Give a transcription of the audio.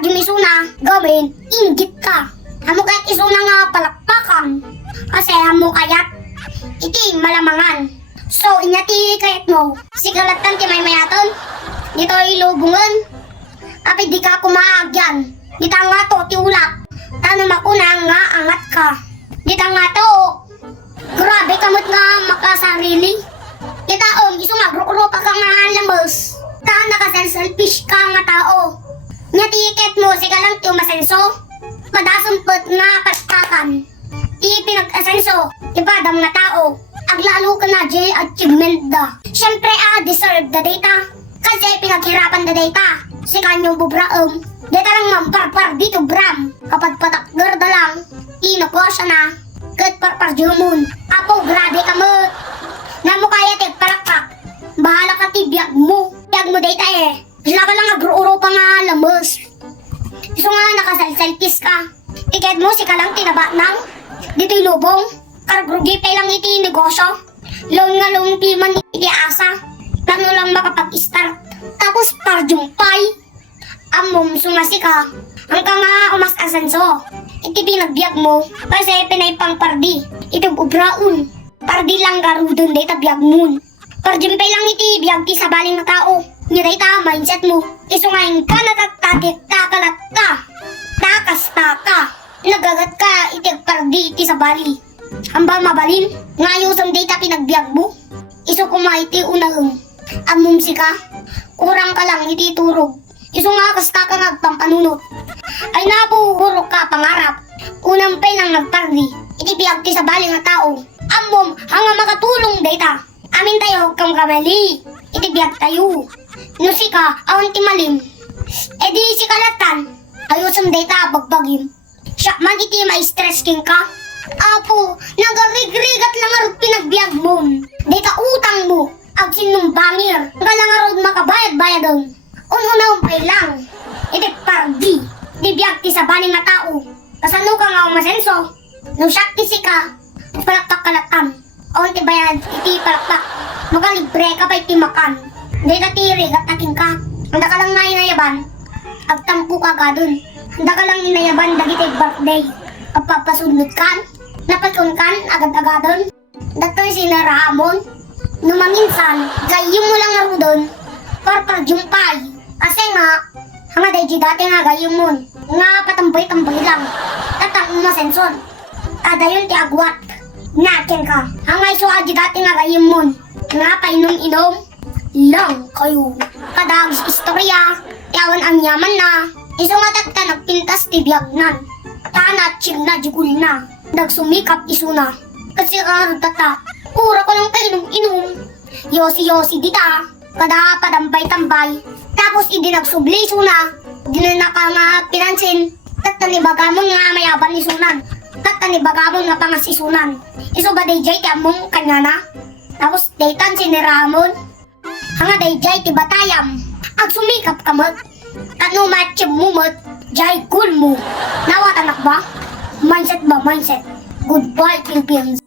parang isuna gawin, inggit ka. Amo kaya't isuna nga palakpakan. Kasi amo kaya't iti malamangan. So, inyati kayat mo, sigalatan ti may mayaton. Dito ilubungan. Api di ka kumaagyan. Dito nga to, ti ulap. Tanong makuna nga angat ka. Dito nga to, grabe kamot nga makasarili. Dito iso nga gro-gro pa ka nga lamos. Taan nakaselfish ka nga tao. Nyatiket mo, sigalang ti umasenso. Padasumpot nga pastakan. Ti pinag-asenso, ibadam nga tao. Aglalo ka na J achievement da. Siyempre deserve da data. Kasi pinaghirapan da data. Si kanyong bubraom. Data lang mamparpar dito bram. Kapag patakgar da lang, inokosya na. Kat parparjumon. Apo grabe ka mo. Namo kaya tig palakpak. Bahala ka ti biyag mo. Biyag mo data eh. Sila ka lang agro-uro pa nga lamos. Gusto nga nakaselfish ka. Tiket mo si kalang tinaba nang. Dito'y lubong. Kargrugi pa lang iti negosyo. Loan nga loan piman iti asa. Plano lang makapag-start. Tapos parjumpay. Amom sumasi ka. Hanggang nga umas asenso. Iti pinagbiag mo. Kasi pinay pang pardi. Iti ubraun. Pardi lang garudon day tabiyag mo. Parjumpay lang iti biyag ti sa baling na tao. Niday ta mindset mo. Isungayin ka natagtatik takalat ka. Takas taka. Nagagat ka iti pardi iti sa bali. Hambal mabalin, ngayon sa data pinagbiag mo. Iso kumaiti unang amumsi ka. Kurang ka lang iti turog. Iso nga kasta ka nagpampanunot. Ay napuhurok ka pangarap. Unang pay lang nagpardi. Iti biag ti sa bali nga tao. Amom, hanga makatulong data. Amin tayo kang kamali. Iti biag tayo. Nusi ka, awan ti malim. E di si kalatan. Ayusam data bagbagim. Siya man iti ma-stress king ka. Apo, nagarig-rigat lang arod pinagbiag mo. Dita utang mo, ag sinumbangir. Nga lang arod makabayad-bayad doon. Ununaw lang. Itik pardi, di biag ti sa baling na tao. Kasano ka nga umasenso. Nung siyak ti ka, palakpak kalatan. Awan ti bayad, iti palakpak. Magalibre ka pa iti makan. Dita ti rigat aking ka. Handa ka lang nga inayaban, agtampo ka ka dun. Handa ka lang inayaban, dagiti birthday. Papasunod kan, napatun kan, agad-agadon. Dato'y sinarahamon. Numaminsan, gayong mo lang aro doon, parparjumpay. Kasi nga, hanga day dati nga gayong mo, nga patambay-tambay lang. Tatang umasenson. Adayon ti agwat, nakin ka. Hanga iso adi dati nga gayong mo, nga painom-inom, lang kayo. Kadagis istorya, yawan ang yaman na, iso nga tatka nagpintas ti biyagnan. Tanat chig na jugul na. Nagsumikap isuna. Kasi karod tata. Pura ko lang painom-inom. Yosi-yosi dita. Kada padambay-tambay. Tapos idi nagsubli isuna. Di na naka nga pinansin. Tatanibagamon nga mayaban ni sunan. Tatanibagamon nga pangasisunan. Iso ba day jay ti among kanya na? Tapos daytan siniramon. Hanga day jay ti batayam. Ag sumikap kamot. Kano matchib mumot. Jai cool mo. Nawat anak ba? Mindset ba? Mindset. Goodbye, Philippines.